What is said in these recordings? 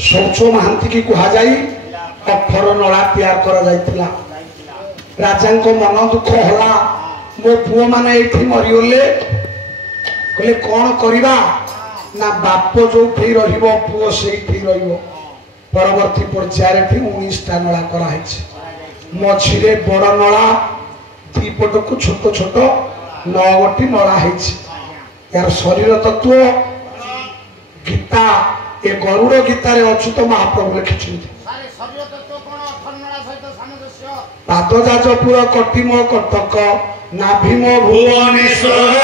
शौच महांती की कहुई 18 नला तैयार करा राजा को मन दुख होला मो पुओ माने एठी मरिगले कहले कौन करिबा ना बाप जो रहिबो पुओ सेठी रहिबो परवर्ती पर्यायर 19टा नला करा मझिरे बड़ नला दीपट को छोट छोट 9 गोटी नला यार शरीर तत्व गीता ए गरुड़ गीता रे अच्युत महाप्रभु लिखिछन्ति पादजाजपुर कटिम कटक नाभिम भुवनेश्वर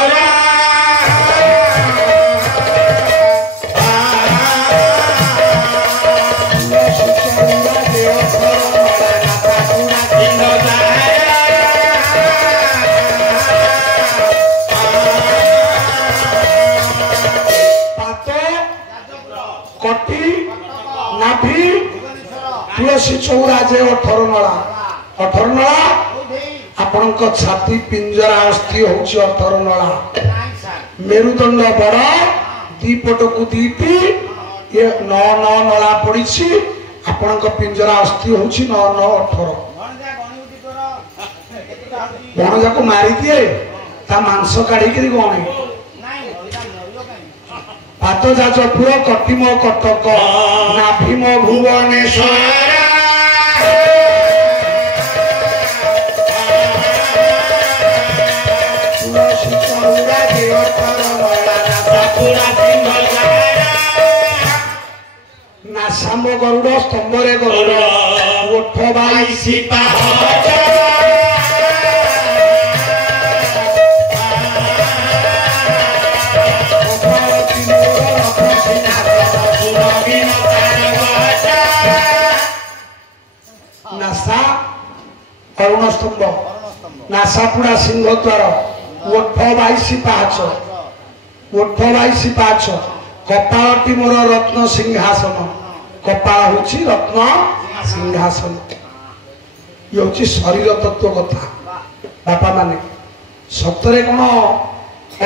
तुलसी चौरा जे 18 नला आपण छाती पिंजरा अस्थि होची 18 नला मेरुदंड बड़ दीपट को दीटी ये 9 नला पड़ी आपण पिंजरा अस्थि होची 9 9 18 भणजा को मारी दिए ता मांस काढ़ी करी गणे पादजाजपुर कटिम कटक नाभिम भुवनेश्वर नासाम गरुड़ स्तंभरे गरुड़ ओठ 22 पाहच नासा करुण स्तंभ नासापुरा सिंह द्वार ओठ 22 पाहच ओठ 22 पाहच कपाळटी मोर रत्न सिंहासन कपाळ होची रत्न सिंहासन ये होची शरीर तत्व कथा बापा माने सतरे कोन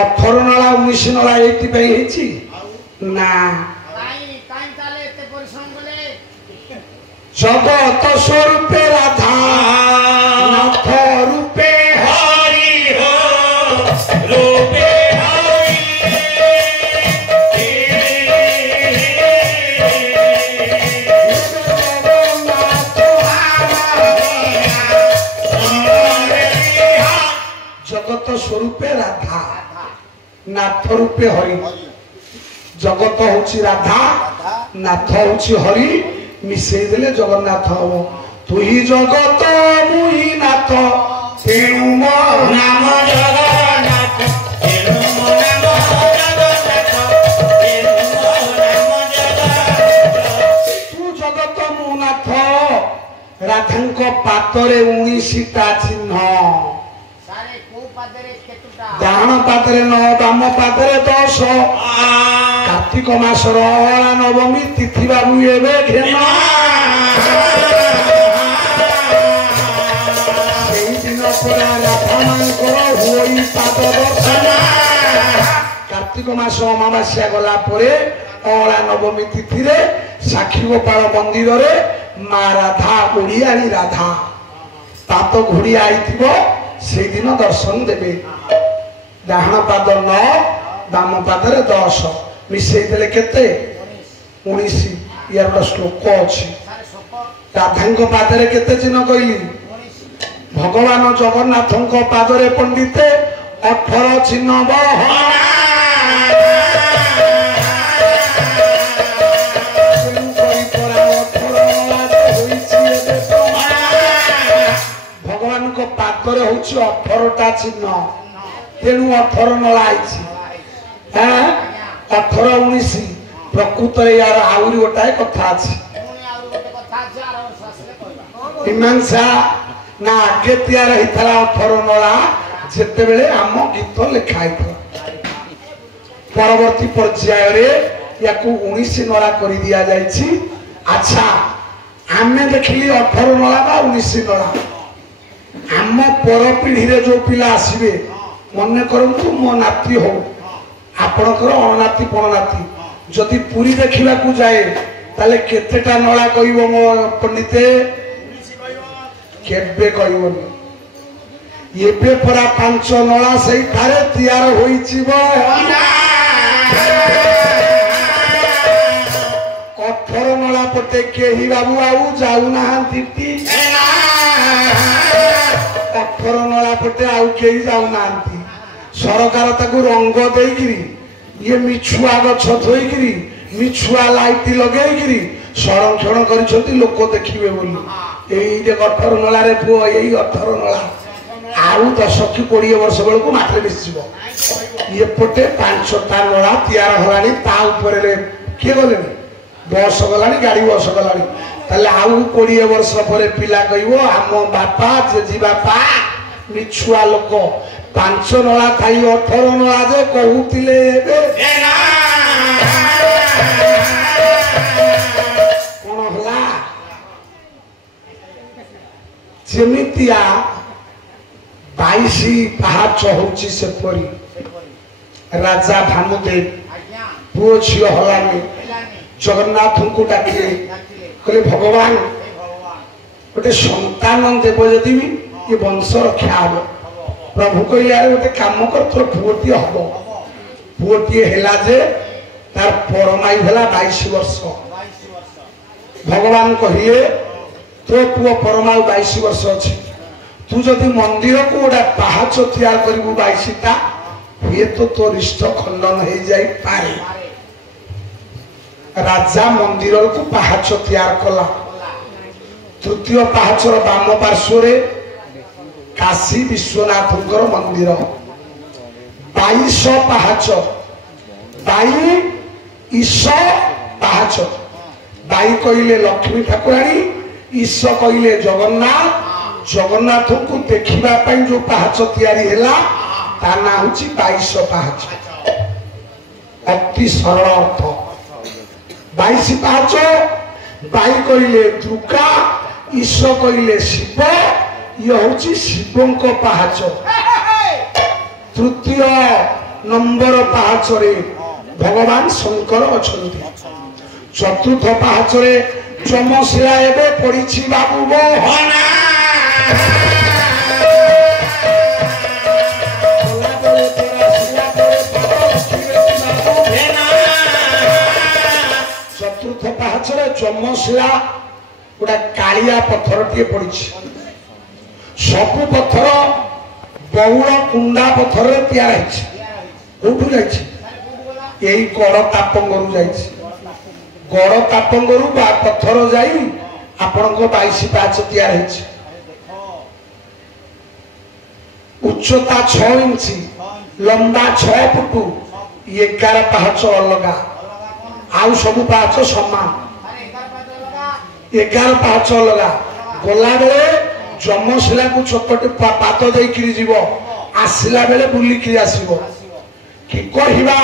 18 नला 19 नला एति पई हेची ना जगत स्वरूपे राधा नाथ रूपे हरि हो रूपे जगत स्वरूपे राधा नाथ रूपे हरि जगत होची राधा नाथ होची हरि मिसे देले जगन्नाथ हो तु ही जगत मुही नाथ तेणु मो नाम जगन्नाथ तेणु मो नाम जगन्नाथ तेणु मो नाम जगन्नाथ तू जगत मु नाथ राधांक पातरे 19टा चिन्ह सारे को पादरे केतुटा डाहण पादरे 9 बाम पादरे 10 कार्तिक मासर अहला नवमी तिथि बाबू एबे घेन सेही दिन परा राधा मानकर होई पाद दर्शन कार्तिक मास अमावास्या गला परे अहला नवमी तिथि रे साक्षी गोपाल मंदिर रे मा राधा ओडियानी राधा पाद घोड़ी आईथिबो सेही दिन दर्शन देबे डाहण पाद 9 बाम पादरे 10 मिसे देले केते 19 यार गोटे श्लोक अच्छी राधा पादरे केते चिन्ह कहली भगवान जगन्नाथ पादरे पंडिते 18 चिन्ह भगवान को पादरे हूँ 18टा चिन्ह तेणु 18 नला 18 19 प्रकृत यार आउरी गोटाए कथा अछि मीमांसा ना आगे तैयार होता 18 नला जिते बेले आम गीत लिखाई परवर्ती पर्याय या 19 नला कर दिया जाइछि। अच्छा आमे देखिली 18 नला बा 19 नला आम पर पीढ़ी रे जो पिला आसीबे मन करंतु मो नाती हो आपणकर अनाती पणनाती जदि पुरी देखा जाए ताले केतेटा नळा कहिबो मो पंडिते केबे कहिबोनी एबे परा पांच नळा सही थारे तैयार होईचिबो 18 नळा पटे केही बाबू आउ जाऊ नाहांती 18 नळा पटे आउ केही जाऊ नाहांती सरकार ताकू रंग देइगिरी ये मिछुआ गछ थोइगिरी मिछुआ लाइट लगेगिरी संरक्षण करिसथि लोक देखिबे बोली एई जे 18 नळा रे पुओ एई 18 नळा आउ 10 की 20 वर्ष बेलकु मात्रे मिसिबो ये पटे 5टा नळा तैयार हलानी ता ऊपरे के गलेनी बस गलानी गाड़ी बस गलानी ताले आउ 20 वर्ष परे पिला कहिबो हम बापा जेजी बापा मिछुआ लोक 5 नळा थाई 18 नळा जे कहूतिले एबे कोन हला जेमितिया 22 पाहाच होची से परी राजा भानुदेव पुओ झियो हलानी जगन्नाथ को डाकिले कहले भगवान गोटे संतान देव यदि ये वंश रक्षा हम प्रभु कहले यार गोटे काम कर तोर पुओटी हम पुओटी हेला जे तार परमाई भेला 22 वर्ष भगवान कहिए तो पुओ परमाई 22 वर्ष अछि तू जदि मंदिर को गोटे पाहाच तैयार करू 22टा हुए तो रिष्ट खंडन हो जाई पारे राजा मंदिर को पाहाच तैयार कला तृतीय पाहाचर बाम पार्श्व काशी विश्वनाथ मंदिर 22 पाहाच 22 पाहाच 22 कहले लक्ष्मी ठाकुराणी ईश कहले जगन्नाथ जगन्नाथ को देखिबा पई जो पाहाच तैयारी हैला ता ना होची 22 पाहाच अति सरल अर्थ 22 पाहाच 22 कहले दुर्गा ईश कहले शिव ये होची शिवों को पाहाच तृतीय नंबर पाहाच रे भगवान शंकर अछंती चतुर्थ पाहाच रे चमशिला एबे पड़ीछि बाबू मोहना चतुर्थ पाहाच रे चमशिला गोटा कालिया पत्थर टे पड़ी सबु पत्थर बहुल कुंडा पत्थर तैयार होठू यही गड़ तापंगरू गड़ तापंगरू पत्थर जाई आपण 22 पाहाच तैयार उच्चता 6 इंची लंबा 6 फुट 11 पाहाच अलगा आउ सबु पाहाच समान 11 पाहाच अलगा गला बेले जमशिला को चकटी पात देकरी जीव आसला बेले बुलिकी आसीबो कि कहिबा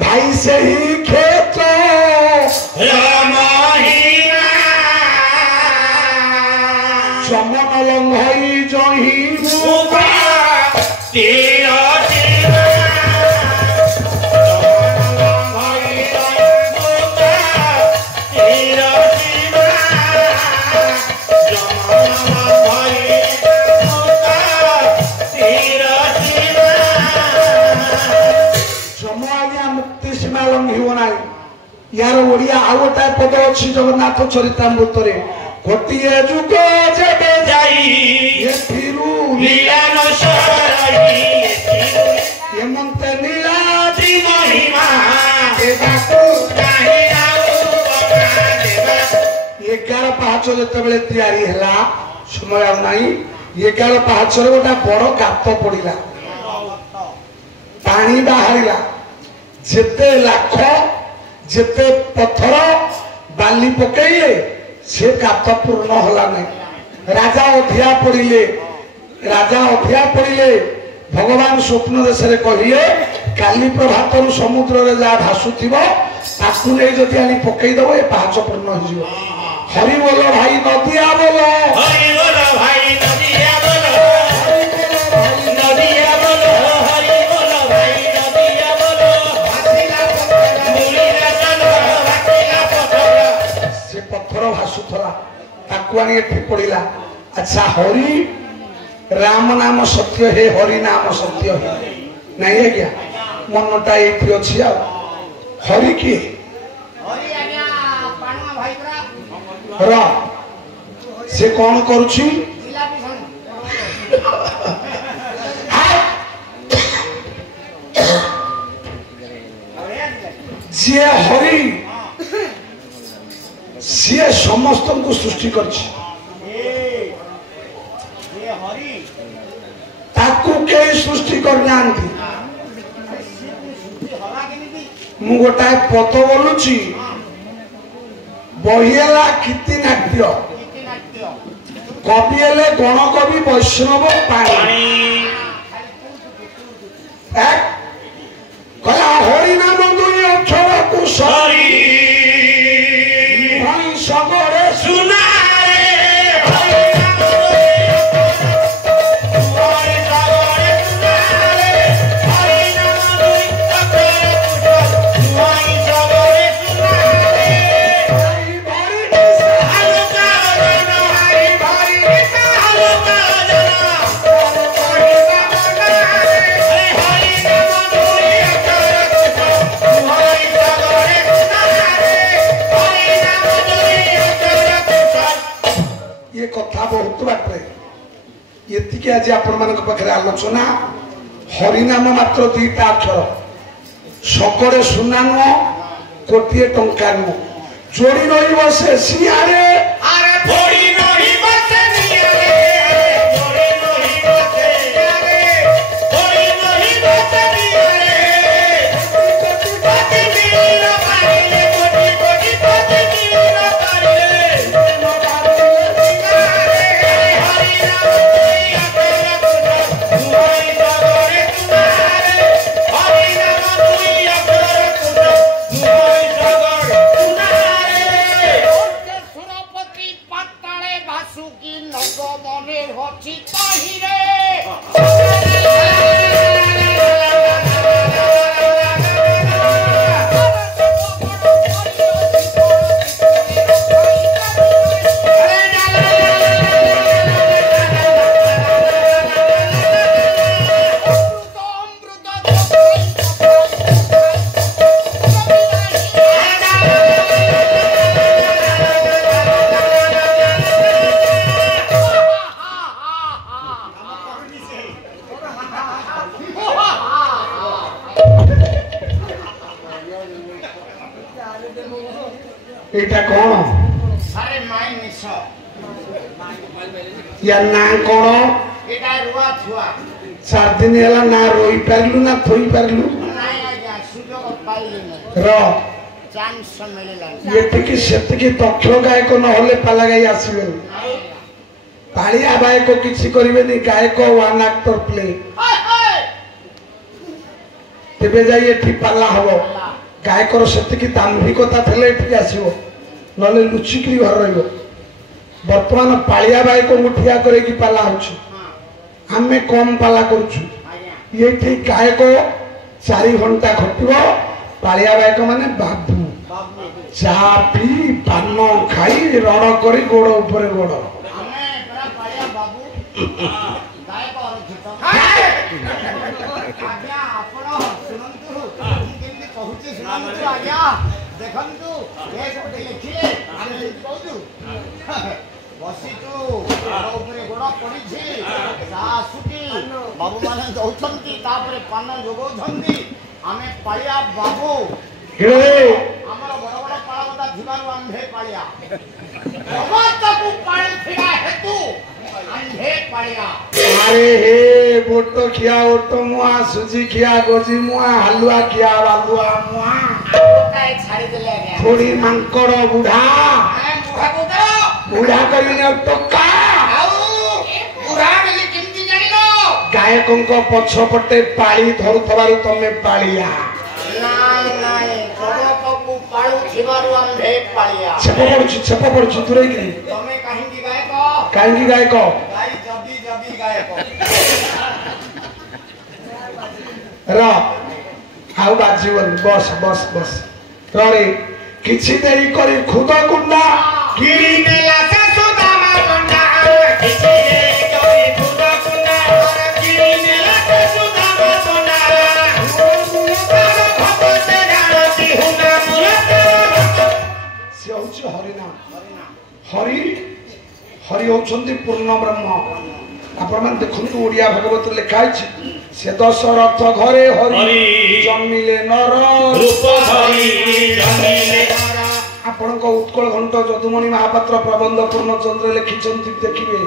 भाई से ही खेत रामहीना चमन लंघई जही मुबा तेरा यार ओडिया आवटा पद अछि जगन्नाथ चरितामृत रे गोटिए जुग जेबे जाई ये फिरू लीला सराई ये मंत नीलादी महिमा देवा को नाही आउ बना देवा 11 पाहाच जते बेले तैयारी हला समय आ नाही 11 पाहाच रे गोटा बड़ गात पड़िला पानी बाहरिला जेते लाख जेते पत्थर बाली पकईले से गात पूर्ण हला नहीं राजा अधिया पड़िले भगवान स्वप्न देश कहले काली प्रभात समुद्र रे जा भासुथिबो ताकू नै जति आनी पकई दबो ए पाहाच पूर्ण हो जिवो हरि बोल भाई नदिया बोल हरि बोल भाई नदिया बोल नदिया बोल हरि बोल भाई नदिया बोल जल भासुला ताकू आनी एठी पड़िला अच्छा हरि राम नाम सत्य हे हरि नाम सत्य हे नहीं है क्या मनटा ये अच्छी आ हरि किए र से कौन करुछि जी हरि सी समस्त को सृष्टि करछि ताकू के सृष्टि कर जानती मु गोटाए पद बोलुची बहिला कीर्ति नाट्य कवि हेले गण कवि वैष्णव पाणी कला हरि नाम दुई अक्षर कुशरी सगरे सुना कथा बहुत बाटे ये आज आपण आलोचना हरिनाम मात्र दुईटा अक्षर सकड़े सुना नुह कोटे टंका नुह जोड़ी रही से सियारे या ना कौन चार दिन है ना रोई पारू ना थोई पारू ये दक्ष गायक नहले पाला गाई आसबे पालिया गायक किसी करें गायक वन एक्टर प्ले तेरे जाए पाला हम गायकर से दाम्भिकता थे आसो ना लुचिक घर रही बर्तमान पालिया बाई को मुठिया करे पाला आम कम पाला कर गायक 4 घंटा खटब पालिया बायक माने बाबू चा पी पान खाई रण कर गोड़ उपर गोड़ बाबू माने दौचंती तापरे पान जोगौचंती आमे पालिया बाबू हमर बड़ बड़ पाळवता धिबारु आंधे पालिया समस्तकु पाणी फिरा हेतु आंधे पालिया अरे हे बोटो खिया ओटो मुआ सुजी खिया गोजी मुआ हलुआ खिया बालुआ मुआ काई छाड़ी देले आज्ञा थोड़ी मांकड़ बुढ़ा बुढ़ा को बुढ़ा करिने टोका बुढ़ा मिले किंती जानिलो गायकों को पछपटे पाली धरुथबारु तमे पालिया नाई नाई समस्तकु पाळु धिबारु आंधे पालिया छप पड़छ तुरै के तमे काहिंकी गायक गाई जबी जबी गायक र हाउ बाजीवन बस बस बस रे किछि देरी करी खुद कुंडा गिरी ସେ ହଉଛି ହରିନାମ। ହରିନାମ ହରି ହରି ହଉଛନ୍ତି ପୂର୍ଣ୍ଣ ବ୍ରହ୍ମ। ଆପଣମାନେ ଦେଖନ୍ତୁ ଓଡ଼ିଆ ଭାଗବତରେ ଲେଖା ହେଇଛି ସେ ଦଶରଥ ଘରେ ହରି ଜନ୍ମିଲେ ନର ରୂପ ଧରି ଜନ୍ମିଲେ ନର। ଆପଣଙ୍କ ଉତ୍କଳ ଘଣ୍ଟ ଯଦୁମଣି ମହାପାତ୍ର ପ୍ରବନ୍ଧ ପୂର୍ଣ୍ଣଚନ୍ଦ୍ର ଲେଖିଛନ୍ତି, ଦେଖିବେ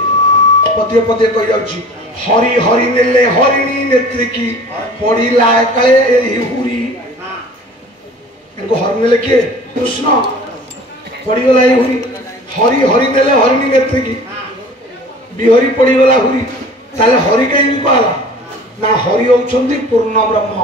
ପଦିଏ ପଦିଏ କହିଯାଉଛି ହରି ହରି ନେଲେ ହରିଣୀ ନେତ୍ରିକି ପଡ଼ିଲା କାଳେ ଏହି ହୁରି। ତାଙ୍କୁ ହରି ନେଲେ କିଏ? କୃଷ୍ଣ। ପଡ଼ିଗଲା ଏହି ହୁରି। ହରି ହରି ନେଲେ ହରିଣୀ ନେତ୍ରିକି ବିହରି ପଡ଼ିଗଲା ହୁରି। ତାହେଲେ ହରି କାହିଁକି କୁହାଗଲା? ନା ହରି ହଉଛନ୍ତି ପୂର୍ଣ୍ଣ ବ୍ରହ୍ମ।